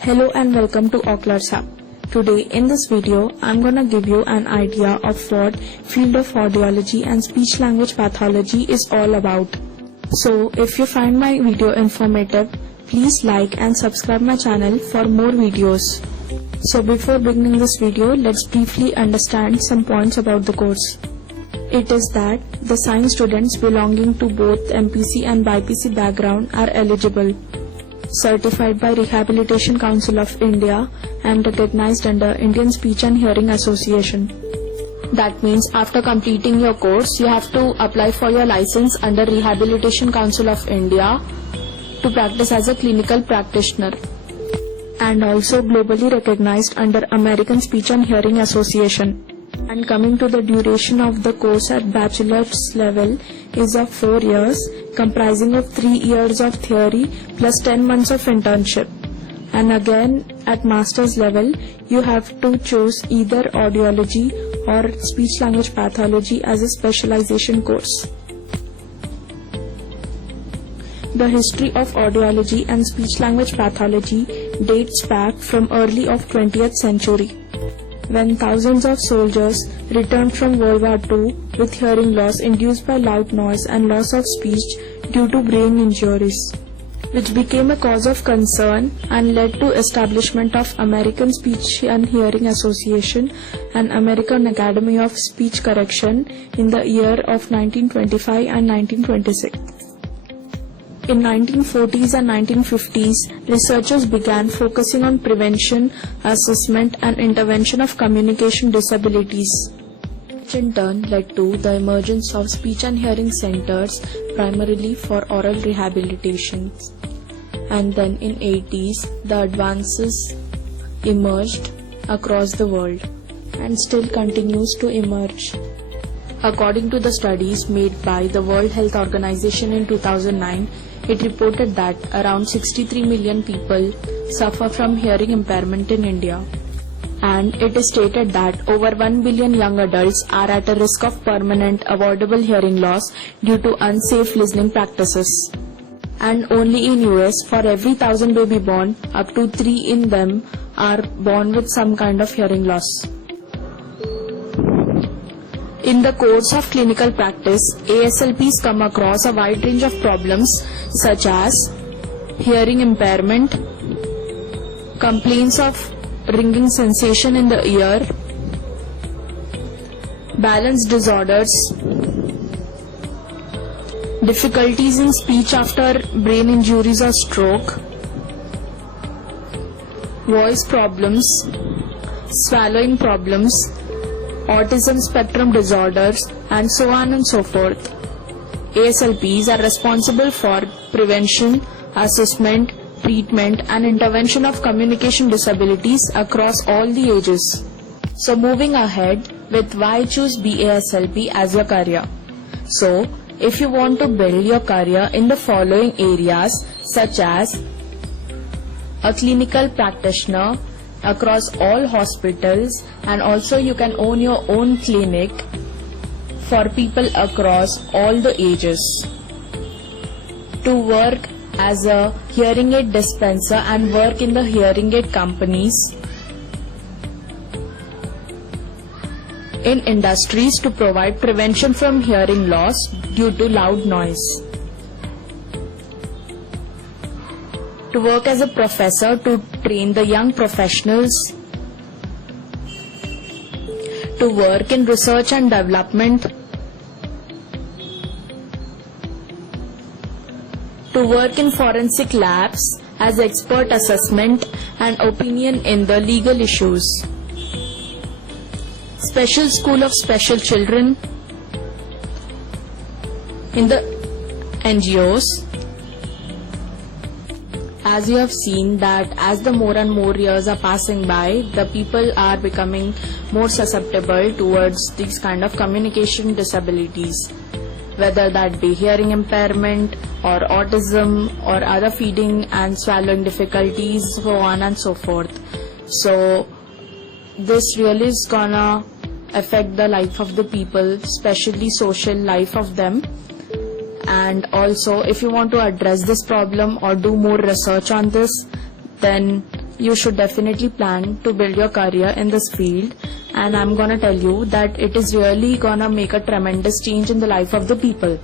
Hello and welcome to Audiology. Today in this video, I'm gonna give you an idea of what field of audiology and speech-language pathology is all about. So if you find my video informative, please like and subscribe my channel for more videos. So before beginning this video, let's briefly understand some points about the course. It is that the science students belonging to both MPC and BPC background are eligible, certified by Rehabilitation Council of India and recognized under Indian Speech and Hearing Association. That means after completing your course, you have to apply for your license under Rehabilitation Council of India to practice as a clinical practitioner, and also globally recognized under American Speech and Hearing Association. And coming to the duration of the course at bachelor's level is of 4 years, comprising of 3 years of theory plus 10 months of internship. And again at master's level, you have to choose either audiology or speech-language pathology as a specialization course. The history of audiology and speech-language pathology dates back from early of 20th century, when thousands of soldiers returned from World War II with hearing loss induced by loud noise and loss of speech due to brain injuries, which became a cause of concern and led to establishment of American Speech and Hearing Association and American Academy of Speech Correction in the year of 1925 and 1926. In 1940s and 1950s, researchers began focusing on prevention, assessment and intervention of communication disabilities, which in turn led to the emergence of speech and hearing centers primarily for oral rehabilitation. And then in 80s, the advances emerged across the world and still continues to emerge. According to the studies made by the World Health Organization in 2009, it reported that around 63 million people suffer from hearing impairment in India. And it is stated that over 1 billion young adults are at a risk of permanent avoidable hearing loss due to unsafe listening practices. And only in US, for every 1,000 baby born, up to 3 in them are born with some kind of hearing loss. In the course of clinical practice, ASLPs come across a wide range of problems such as hearing impairment, complaints of ringing sensation in the ear, balance disorders, difficulties in speech after brain injuries or stroke, voice problems, swallowing problems, autism spectrum disorders, and so on and so forth. ASLPs are responsible for prevention, assessment, treatment and intervention of communication disabilities across all the ages. So moving ahead with why choose BASLP as your career. So if you want to build your career in the following areas such as a clinical practitioner across all hospitals, and also you can own your own clinic for people across all the ages, to work as a hearing aid dispenser and work in the hearing aid companies, in industries to provide prevention from hearing loss due to loud noise, to work as a professor to train the young professionals, to work in research and development, to work in forensic labs as expert assessment and opinion in the legal issues, special school of special children, in the NGOs. As you have seen that as the more and more years are passing by, the people are becoming more susceptible towards these kind of communication disabilities, whether that be hearing impairment or autism or other feeding and swallowing difficulties, so on and so forth. So this really is gonna affect the life of the people, especially social life of them. And also if you want to address this problem or do more research on this, then you should definitely plan to build your career in this field, and I'm gonna tell you that it is really gonna make a tremendous change in the life of the people.